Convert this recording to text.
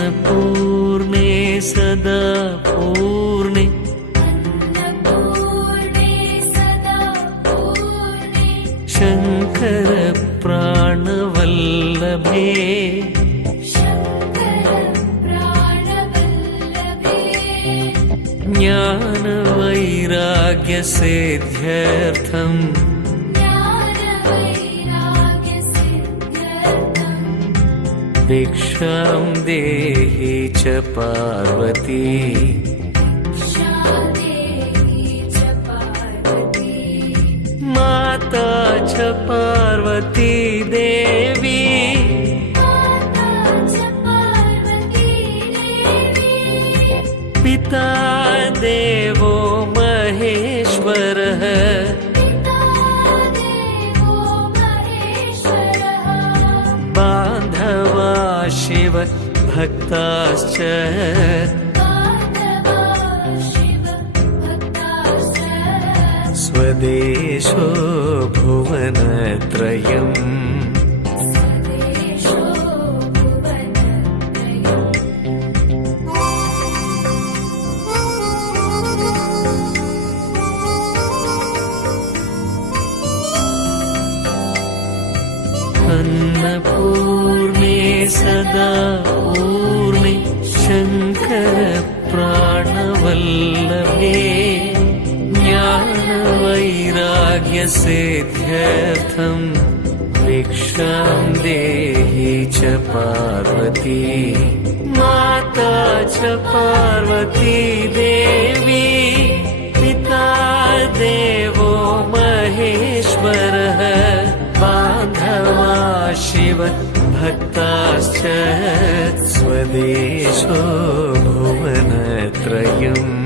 अन्नपूर्णे सदा पूर्णे शङ्कर प्राणवल्लभे ज्ञानवैराग्यसिद्ध्यर्थम् भिक्षां देहि च पार्वती माता च पार्वती देवी पिता देवो महेश्वरः बान्धवा शिव भक्ताश्च स्वदेशो भुवनत्रयम् अन्नपूर्णे सदा पूर्णे शङ्कर प्राणवल्लभे ज्ञानवैराग्यसिद्ध्यर्थम् भिक्षां देहि च पार्वती माता च पार्वती देवी पिता देवो महेश्वरः बान्धवा शिव भक्ताश्च स्वदेशो भुवनत्रयम्